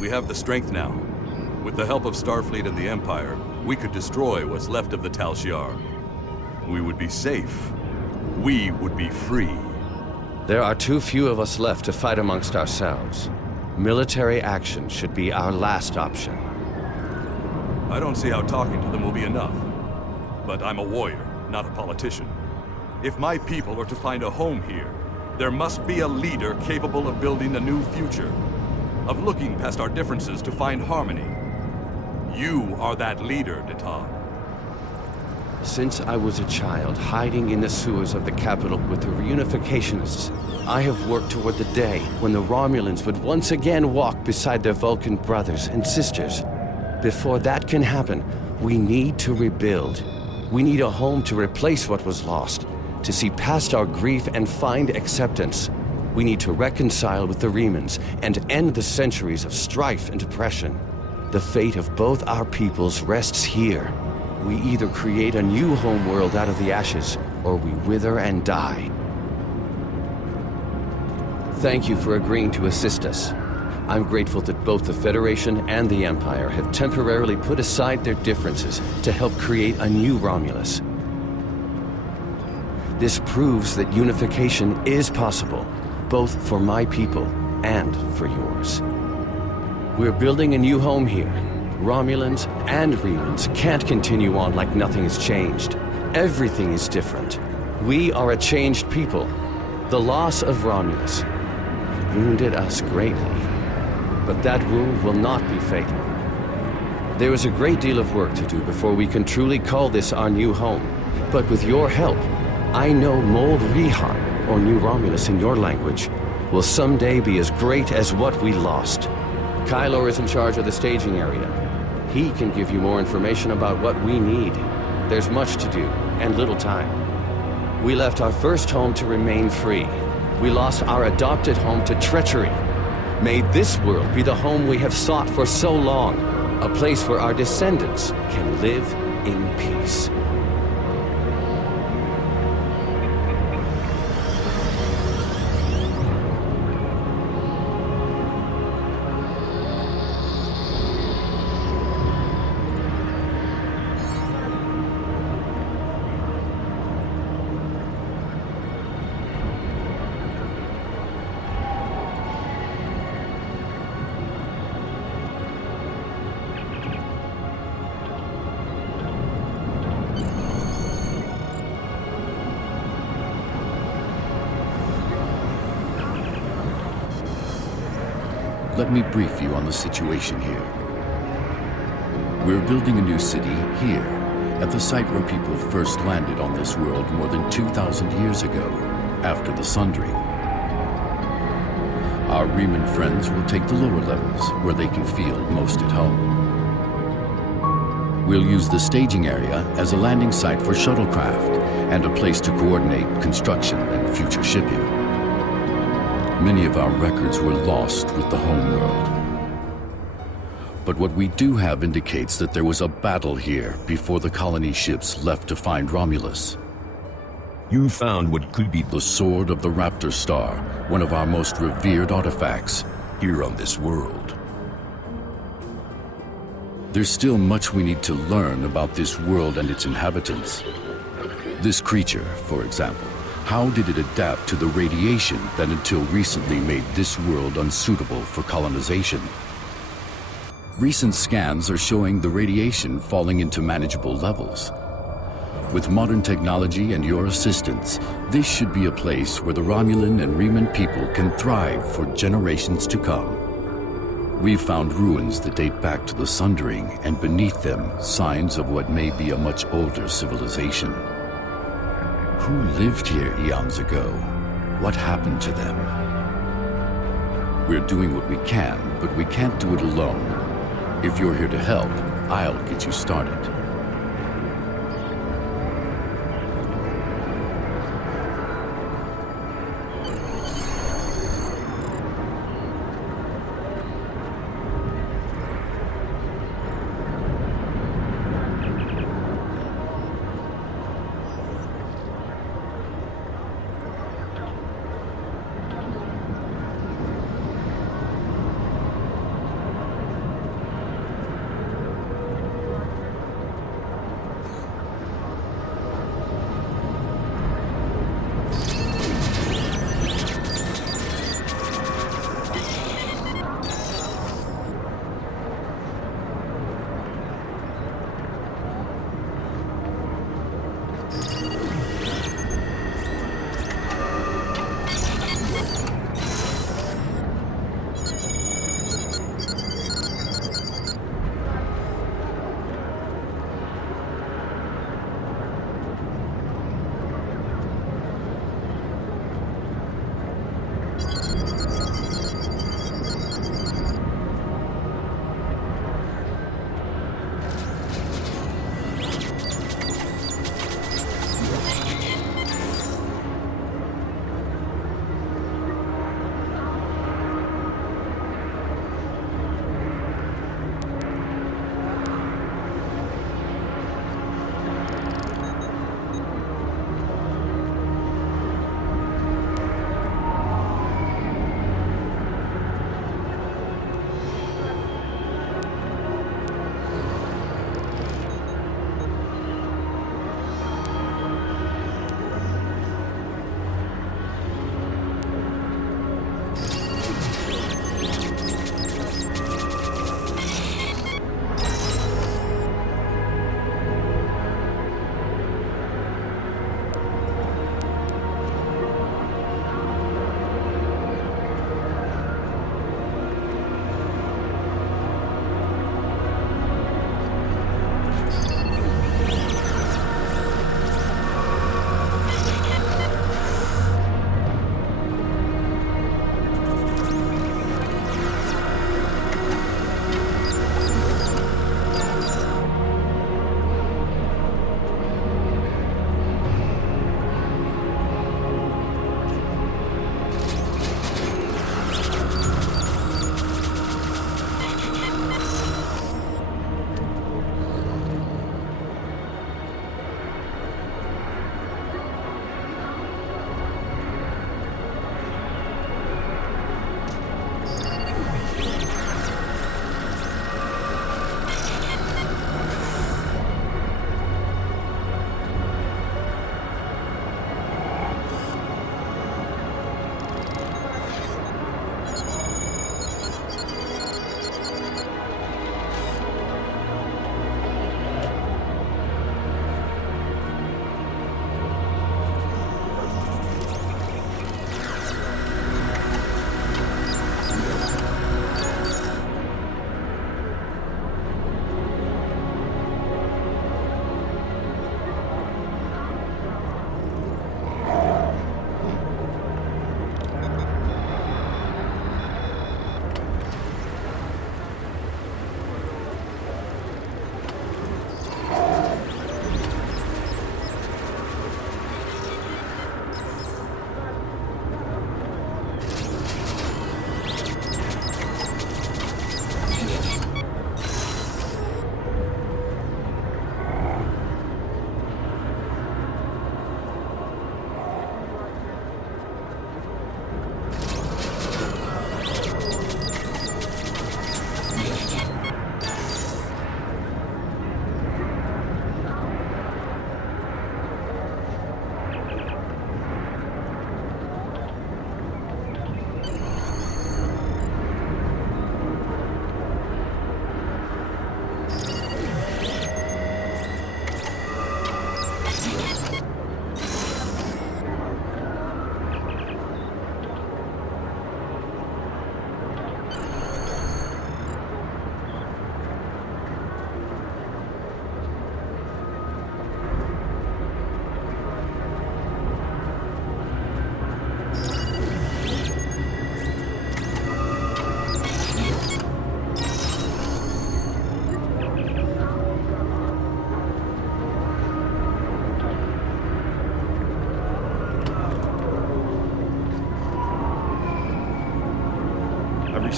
We have the strength now. With the help of Starfleet and the Empire, we could destroy what's left of the Tal Shiar. We would be safe. We would be free. There are too few of us left to fight amongst ourselves. Military action should be our last option. I don't see how talking to them will be enough. But I'm a warrior, not a politician. If my people are to find a home here, there must be a leader capable of building a new future, of looking past our differences to find harmony. You are that leader, Datan. Since I was a child, hiding in the sewers of the capital with the reunificationists, I have worked toward the day when the Romulans would once again walk beside their Vulcan brothers and sisters. Before that can happen, we need to rebuild. We need a home to replace what was lost, to see past our grief and find acceptance. We need to reconcile with the Remans and end the centuries of strife and oppression. The fate of both our peoples rests here. We either create a new homeworld out of the ashes, or we wither and die. Thank you for agreeing to assist us. I'm grateful that both the Federation and the Empire have temporarily put aside their differences to help create a new Romulus. This proves that unification is possible, both for my people and for yours. We're building a new home here. Romulans and Remans can't continue on like nothing has changed. Everything is different. We are a changed people. The loss of Romulus wounded us greatly, but that wound will not be fatal. There is a great deal of work to do before we can truly call this our new home. But with your help, I know Mol Rihan, or New Romulus in your language, will someday be as great as what we lost. Kylor is in charge of the staging area. He can give you more information about what we need. There's much to do, and little time. We left our first home to remain free. We lost our adopted home to treachery. May this world be the home we have sought for so long, a place where our descendants can live in peace. Let me brief you on the situation here. We're building a new city here, at the site where people first landed on this world more than 2,000 years ago, after the Sundering. Our Reman friends will take the lower levels, where they can feel most at home. We'll use the staging area as a landing site for shuttlecraft, and a place to coordinate construction and future shipping. Many of our records were lost with the homeworld. But what we do have indicates that there was a battle here before the colony ships left to find Romulus. You found what could be The Sword of the Raptor Star, one of our most revered artifacts. here on this world. There's still much we need to learn about this world and its inhabitants. This creature, for example, how did it adapt to the radiation that until recently made this world unsuitable for colonization? Recent scans are showing the radiation falling into manageable levels. With modern technology and your assistance, this should be a place where the Romulan and Reman people can thrive for generations to come. We've found ruins that date back to the Sundering, and beneath them, signs of what may be a much older civilization. Who lived here eons ago? What happened to them? We're doing what we can, but we can't do it alone. If you're here to help, I'll get you started.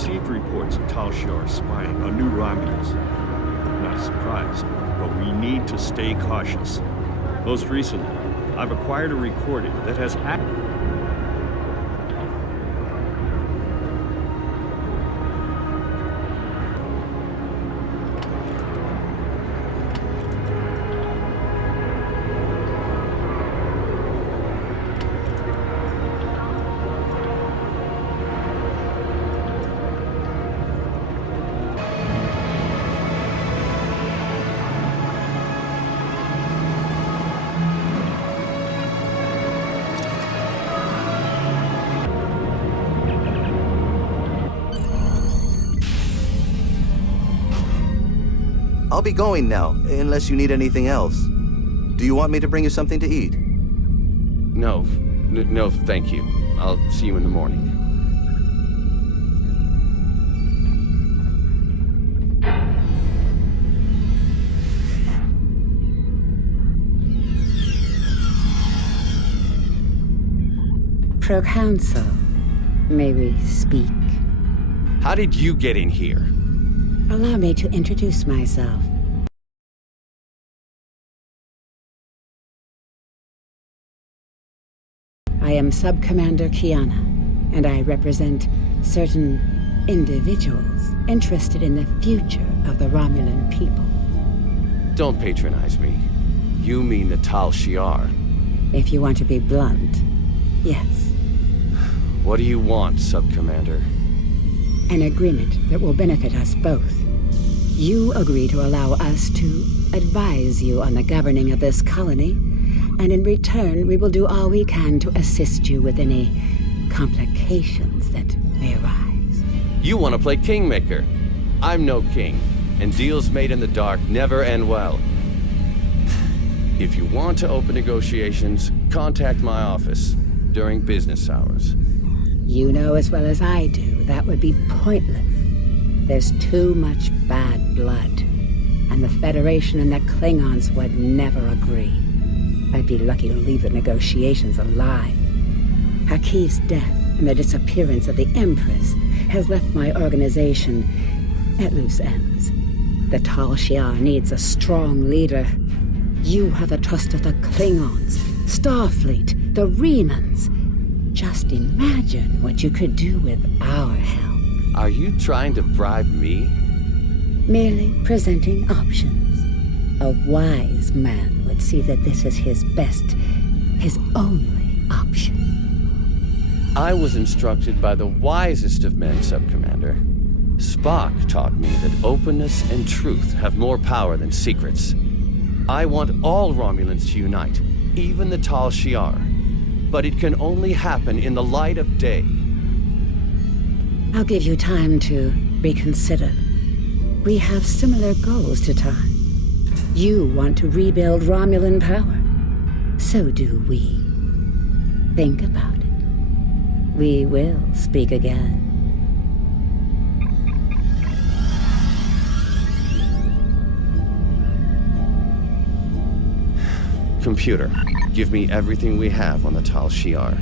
received reports of Tal Shiar spying on New Romulus. Not a surprise, but we need to stay cautious. Most recently, I've acquired a recording that has I'll be going now, unless you need anything else. Do you want me to bring you something to eat? No, thank you. I'll see you in the morning. Proconsul, may we speak? How did you get in here? Allow me to introduce myself. I am Sub-Commander Kiana, and I represent certain individuals interested in the future of the Romulan people. Don't patronize me. You mean the Tal Shiar. If you want to be blunt, yes. What do you want, Sub-Commander? An agreement that will benefit us both. You agree to allow us to advise you on the governing of this colony, and in return, we will do all we can to assist you with any complications that may arise. You want to play Kingmaker. I'm no king, and deals made in the dark never end well. If you want to open negotiations, contact my office during business hours. You know as well as I do that would be pointless. There's too much bad blood, and the Federation and the Klingons would never agree. I'd be lucky to leave the negotiations alive. Hakiv's death and the disappearance of the Empress has left my organization at loose ends. The Tal Shiar needs a strong leader. You have the trust of the Klingons, Starfleet, the Remans. Just imagine what you could do with our help. Are you trying to bribe me? Merely presenting options. A wise man would see that this is his best, his only option. I was instructed by the wisest of men, Sub-Commander. Spock taught me that openness and truth have more power than secrets. I want all Romulans to unite, even the Tal Shiar. But it can only happen in the light of day. I'll give you time to reconsider. We have similar goals to time. You want to rebuild Romulan power. So do we. Think about it. We will speak again. Computer, give me everything we have on the Tal Shiar.